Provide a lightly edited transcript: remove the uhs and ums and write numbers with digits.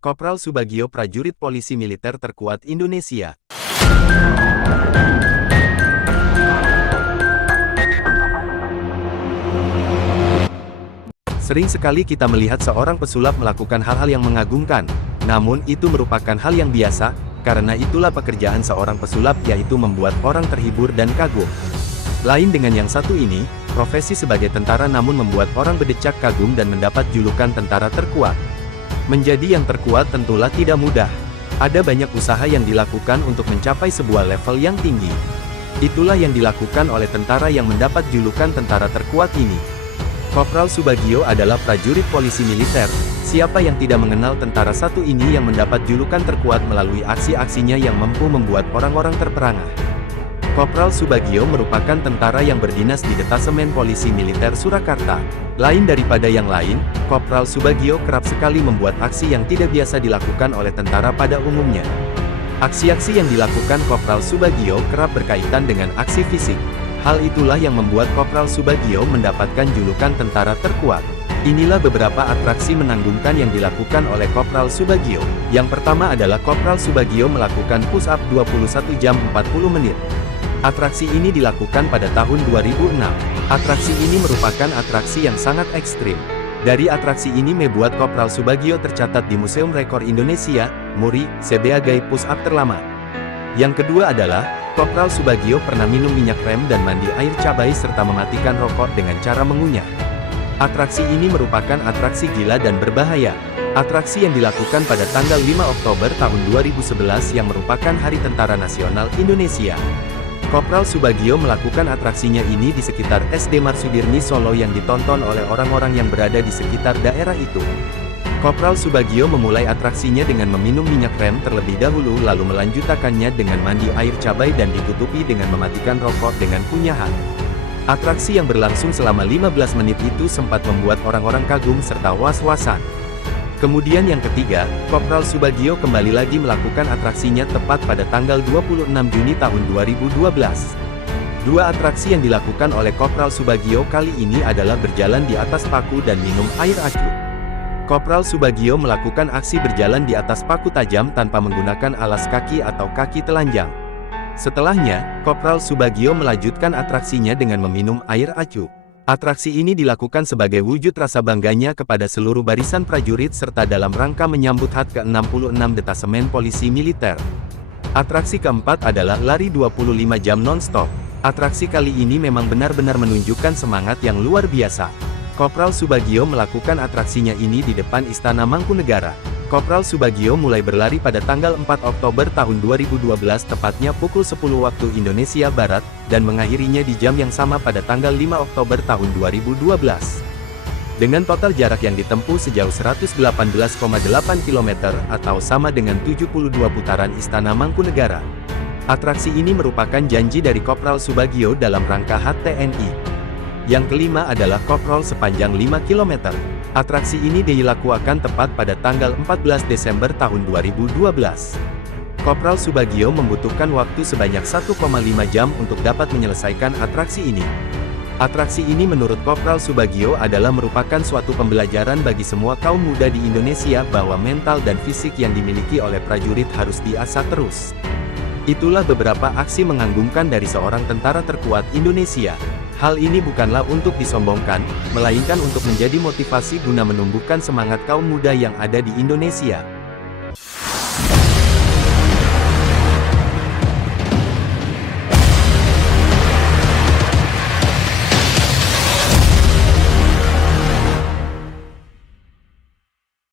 Kopral Subagio prajurit polisi militer terkuat Indonesia. Sering sekali kita melihat seorang pesulap melakukan hal-hal yang mengagumkan, namun itu merupakan hal yang biasa, karena itulah pekerjaan seorang pesulap, yaitu membuat orang terhibur dan kagum. Lain dengan yang satu ini, profesi sebagai tentara namun membuat orang berdecak kagum dan mendapat julukan tentara terkuat. Menjadi yang terkuat tentulah tidak mudah. Ada banyak usaha yang dilakukan untuk mencapai sebuah level yang tinggi. Itulah yang dilakukan oleh tentara yang mendapat julukan tentara terkuat ini. Kopral Subagio adalah prajurit polisi militer. Siapa yang tidak mengenal tentara satu ini yang mendapat julukan terkuat melalui aksi-aksinya yang mampu membuat orang-orang terperangah. Kopral Subagio merupakan tentara yang berdinas di Detasemen Polisi Militer Surakarta. Lain daripada yang lain, Kopral Subagio kerap sekali membuat aksi yang tidak biasa dilakukan oleh tentara pada umumnya. Aksi-aksi yang dilakukan Kopral Subagio kerap berkaitan dengan aksi fisik. Hal itulah yang membuat Kopral Subagio mendapatkan julukan tentara terkuat. Inilah beberapa atraksi menanggungkan yang dilakukan oleh Kopral Subagio. Yang pertama adalah Kopral Subagio melakukan push-up 21 jam 40 menit. Atraksi ini dilakukan pada tahun 2006. Atraksi ini merupakan atraksi yang sangat ekstrim. Dari atraksi ini membuat Kopral Subagio tercatat di Museum Rekor Indonesia, MURI, sebagai push-up terlama. Yang kedua adalah, Kopral Subagio pernah minum minyak rem dan mandi air cabai serta mematikan rokok dengan cara mengunyah. Atraksi ini merupakan atraksi gila dan berbahaya. Atraksi yang dilakukan pada tanggal 5 Oktober tahun 2011 yang merupakan Hari Tentara Nasional Indonesia. Kopral Subagio melakukan atraksinya ini di sekitar SD Marsudirni Solo yang ditonton oleh orang-orang yang berada di sekitar daerah itu. Kopral Subagio memulai atraksinya dengan meminum minyak rem terlebih dahulu lalu melanjutkannya dengan mandi air cabai dan ditutupi dengan mematikan rokok dengan kunyahan. Atraksi yang berlangsung selama 15 menit itu sempat membuat orang-orang kagum serta was-wasan. Kemudian yang ketiga, Kopral Subagio kembali lagi melakukan atraksinya tepat pada tanggal 26 Juni tahun 2012. Dua atraksi yang dilakukan oleh Kopral Subagio kali ini adalah berjalan di atas paku dan minum air acu. Kopral Subagio melakukan aksi berjalan di atas paku tajam tanpa menggunakan alas kaki atau kaki telanjang. Setelahnya, Kopral Subagio melanjutkan atraksinya dengan meminum air acu. Atraksi ini dilakukan sebagai wujud rasa bangganya kepada seluruh barisan prajurit serta dalam rangka menyambut HUT ke-66 Detasemen Polisi Militer. Atraksi keempat adalah lari 25 jam non-stop. Atraksi kali ini memang benar-benar menunjukkan semangat yang luar biasa. Kopral Subagio melakukan atraksinya ini di depan Istana Mangkunegara. Kopral Subagio mulai berlari pada tanggal 4 Oktober tahun 2012 tepatnya pukul 10 waktu Indonesia Barat, dan mengakhirinya di jam yang sama pada tanggal 5 Oktober tahun 2012. Dengan total jarak yang ditempuh sejauh 118,8 km atau sama dengan 72 putaran Istana Mangkunegara. Atraksi ini merupakan janji dari Kopral Subagio dalam rangka HUT TNI. Yang kelima adalah Kopral sepanjang 5 km. Atraksi ini dilakukan tepat pada tanggal 14 Desember tahun 2012. Kopral Subagio membutuhkan waktu sebanyak 1,5 jam untuk dapat menyelesaikan atraksi ini. Atraksi ini menurut Kopral Subagio adalah merupakan suatu pembelajaran bagi semua kaum muda di Indonesia bahwa mental dan fisik yang dimiliki oleh prajurit harus diasah terus. Itulah beberapa aksi mengagumkan dari seorang tentara terkuat Indonesia. Hal ini bukanlah untuk disombongkan, melainkan untuk menjadi motivasi guna menumbuhkan semangat kaum muda yang ada di Indonesia.